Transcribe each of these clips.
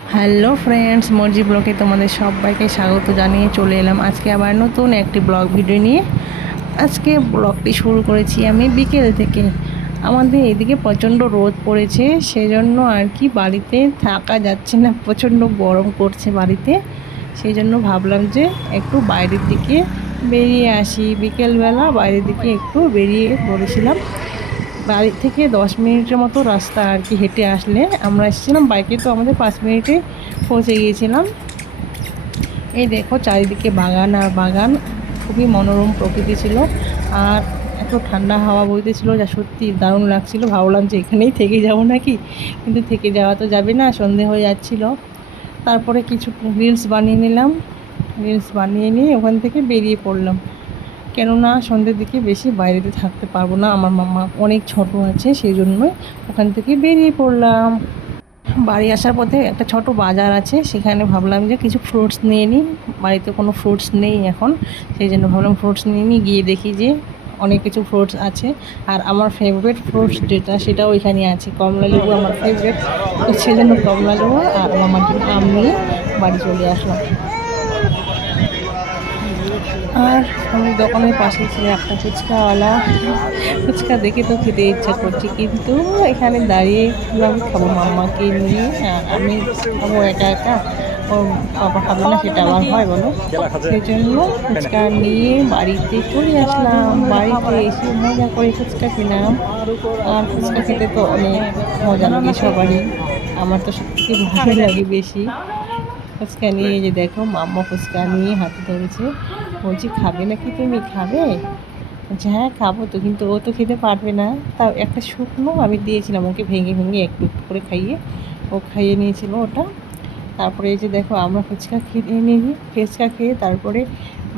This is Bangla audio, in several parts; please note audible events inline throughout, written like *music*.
হ্যালো ফ্রেন্ডস মর্জি ব্লগে তোমাদের সবাইকে স্বাগত জানিয়ে চলে এলাম আজকে আবার নতুন একটি ব্লগ ভিডিও নিয়ে। আজকে ব্লগটি শুরু করেছি আমি বিকেল থেকে। আমাদের এদিকে প্রচণ্ড রোদ পড়েছে, সেজন্য আর কি বাড়িতে থাকা যাচ্ছে না, প্রচণ্ড গরম করছে বাড়িতে। সেই জন্য ভাবলাম যে একটু বাইরের দিকে বেরিয়ে আসি। বিকেলবেলা বাইরের দিকে একটু বেরিয়ে পড়েছিলাম। বাড়ি থেকে দশ মিনিটের মতো রাস্তা আর কি হেঁটে আসলে। আমরা এসেছিলাম বাইকে, তো আমাদের পাঁচ মিনিটে পৌঁছে গিয়েছিলাম। এই দেখো চারিদিকে বাগান আর বাগান। খুবই মনোরম প্রকৃতি ছিল। আর এত ঠান্ডা হাওয়া বইতেছিল যা সত্যি দারুণ লাগছিল। ভাবলাম যে এখানেই থেকে যাব নাকি? কিন্তু থেকে যাওয়া তো যাবে না, সন্ধে হয়ে যাচ্ছিল। তারপরে কিছু রিলস বানিয়ে নিলাম। রিলস বানিয়ে নিয়ে ওখান থেকে বেরিয়ে পড়লাম। কেননা সন্ধ্যের দিকে বেশি বাইরেতে থাকতে পারব না, আমার মামা অনেক ছোট আছে, সেই জন্য ওখান থেকে বেরিয়ে পড়লাম। বাড়ি আসার পথে একটা ছোট বাজার আছে, সেখানে ভাবলাম যে কিছু ফ্রুটস নিয়ে নিই। বাড়িতে কোনো ফ্রুটস নেই এখন, সেই জন্য ভাবলাম ফ্রুটস নিয়ে নিই, গিয়ে দেখি যে অনেক কিছু ফ্রুটস আছে। আর আমার ফেভারিট ফ্রুটস যেটা, সেটাও ওইখানে আছে। কমলা লেবু আমার ফেভারিট তো সেই জন্য কমলা লেবু আর জন্য আম নিয়ে বাড়ি চলে আসলাম। আর আমি দোকানের পাশে ছিল একটা ফুচকাওয়ালা। ফুচকা দেখে তো খেতে ইচ্ছা করছে, কিন্তু এখানে দাঁড়িয়ে কীভাবে খাব মাম্মাকে নিয়ে? আর আমি খাব একা একা। ও বাবা খাবে না, সেটা আমার হয়, বলো। সেই জন্য ফুচকা নিয়ে বাড়িতে চলে আসলাম। বাড়িতে এসে মজা করে ফুচকা খেলাম। আর ফুচকা খেতে তো অনেক মজা লাগে সবারই। আমার তো সত্যি ভালো লাগে বেশি। ফুচকা নিয়ে যে দেখো, মাম্মা ফুচকা নিয়ে হাতে ধরেছে। বলছি খাবে নাকি তুমি? খাবে? বলছে হ্যাঁ খাব তো কিন্তু ও তো খেতে পারবে না। তাও একটা শুকনো আমি দিয়েছিলাম ওকে ভেঙে ভেঙে একটু একটু করে খাইয়ে। ও খাইয়ে নিয়েছিল ওটা। তারপরে এই যে দেখো আমরা ফুচকা খেয়ে নিই ফুচকা খেয়ে তারপরে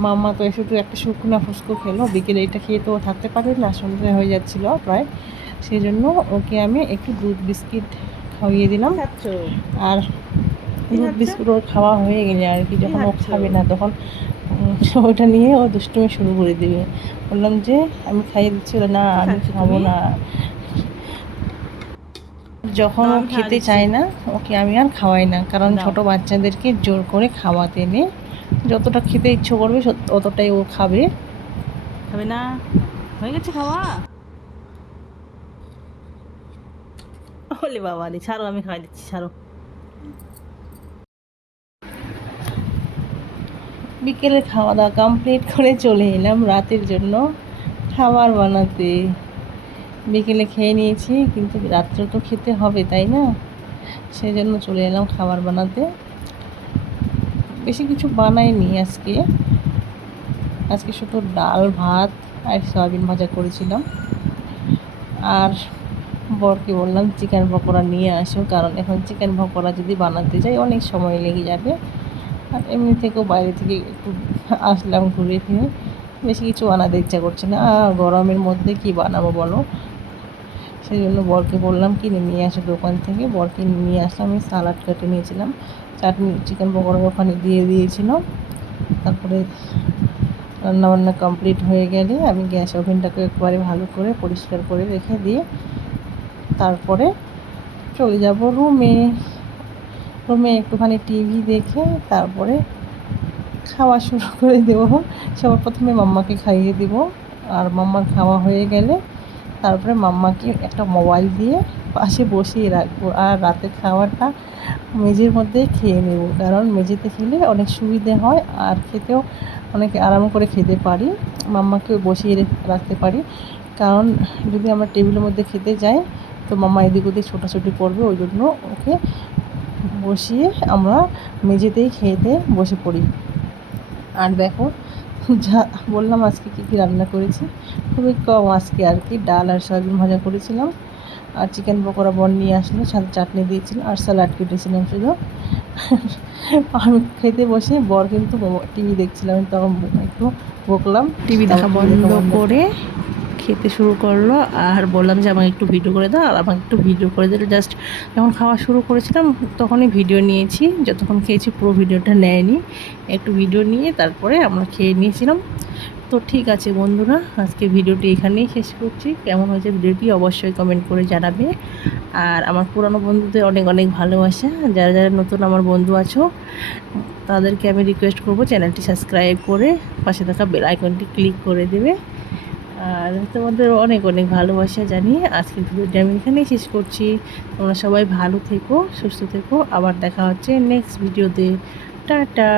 মাম্মা তো শুধু একটা শুকনো ফুচকো খেলো। বিকেলে এটা খেয়ে তো ও থাকতে পারবে না সন্ধ্যে হয়ে যাচ্ছিল প্রায়। সেই জন্য ওকে আমি একটু দুধ বিস্কিট খাইয়ে দিলাম। আর দুধ বিস্কুট ওর খাওয়া হয়ে গেলে আর কি যখন ও খাবে না তখন *laughs* ওটা নিয়ে ও দুষ্টুমি শুরু করে দিবে। বললাম যে আমি খাইয়ে দিচ্ছি। না আমি খাব না। যখন ও খেতে চায় না ওকে আমি আর খাওয়াই না। কারণ ছোট বাচ্চাদেরকে জোর করে খাওয়াতে নেই যতটা খেতে ইচ্ছে করবে ততটাই ও খাবে। খাবে না? হয়ে গেছে খাওয়া? ওলে বাবা ছাড়ো আমি খাওয়াই দিচ্ছি ছাড়ো। বিকেলে খাওয়া দাওয়া কমপ্লিট করে চলে এলাম রাতের জন্য খাবার বানাতে। বিকেলে খেয়ে নিয়েছি, কিন্তু রাত্রে তো খেতে হবে, তাই না? সেই জন্য চলে এলাম খাবার বানাতে। বেশি কিছু বানাইনি আজকে। আজকে শুধু ডাল, ভাত আর সয়াবিন ভাজা করেছিলাম। আর বরকে বললাম, চিকেন পকোড়া নিয়ে আসো, কারণ এখন চিকেন পকোড়া যদি বানাতে যাই, অনেক সময় লেগে যাবে। আর এমনি থেকেও বাইরে থেকে একটু আসলাম ঘুরে ফিরে। বেশি কিছু বানাতে ইচ্ছা করছে না। আর গরমের মধ্যে কি বানাবো বলো? সেই জন্য বরকে বললাম, কিনে নিয়ে আসো দোকান থেকে। বরকে নিয়ে আসলাম, আমি সালাড কেটে নিয়েছিলাম। চাটনি, চিকেন পকোড়া ওখানে দিয়ে দিয়েছিল। তারপরে রান্নাবান্না কমপ্লিট হয়ে গেলে আমি গ্যাস ওভেনটাকে একবারে ভালো করে পরিষ্কার করে রেখে দিয়ে তারপরে চলে যাব রুমে। রুমে একটুখানি টিভি দেখে তারপরে খাওয়া শুরু *laughs* করে দেবো। সবার প্রথমে মাম্মাকে খাইয়ে দিব। আর মাম্মার খাওয়া হয়ে গেলে তারপরে মাম্মাকে একটা মোবাইল দিয়ে পাশে বসিয়ে রাখব। আর রাতে খাওয়াটা মেঝের মধ্যে খেয়ে নেব। কারণ মেঝেতে খেলে অনেক সুবিধে হয় আর খেতেও অনেক আরাম করে খেতে পারি। মাম্মাকে বসিয়ে রাখতে পারি। কারণ যদি আমরা টেবিলের মধ্যে খেতে যাই, তো মাম্মা এদিক ওদিক ছোটাছুটি করবে। ওই জন্য ওকে বসিয়ে আমরা মেঝেতেই খেতে বসে পড়ি। আর দেখো যা বললাম আজকে কী কী রান্না করেছি খুবই কম আজকে আর কি ডাল আর সয়াবিন ভাজা করেছিলাম। আর চিকেন পকোড়া বন নিয়ে আসলো সাথে চাটনি দিয়েছিলাম আর স্যালাড কেটেছিলাম শুধু। আমি খেতে বসে বর কিন্তু টিভি দেখছিলাম তখন একটু বকলাম। টিভি দেখা বন্ধ। করে খেতে শুরু করল আর বললাম যে আমাকে একটু ভিডিও করে দাও, আর আমাকে একটু ভিডিও করে দিলে। জাস্ট যখন খাওয়া শুরু করেছিলাম, তখনই ভিডিও নিয়েছি। যতক্ষণ খেয়েছি পুরো ভিডিওটা নেয়নি। একটু ভিডিও নিয়ে তারপরে আমরা খেয়ে নিয়েছিলাম। তো ঠিক আছে বন্ধুরা, আজকে ভিডিওটি এখানেই শেষ করছি। কেমন হয়েছে ভিডিওটি অবশ্যই কমেন্ট করে জানাবে। আর আমার পুরানো বন্ধুদের অনেক অনেক ভালোবাসা। যারা যারা নতুন আমার বন্ধু আছো, তাদেরকে আমি রিকোয়েস্ট করব চ্যানেলটি সাবস্ক্রাইব করে পাশে থাকা বেল আইকনটি ক্লিক করে দেবে। আর তোমাদের অনেক অনেক ভালোবাসা জানিয়ে আজকের ভিডিওটি আমি এখানেই শেষ করছি। তোমরা সবাই ভালো থেকো, সুস্থ থেকো। আবার দেখা হচ্ছে নেক্সট ভিডিওতে। টাটা!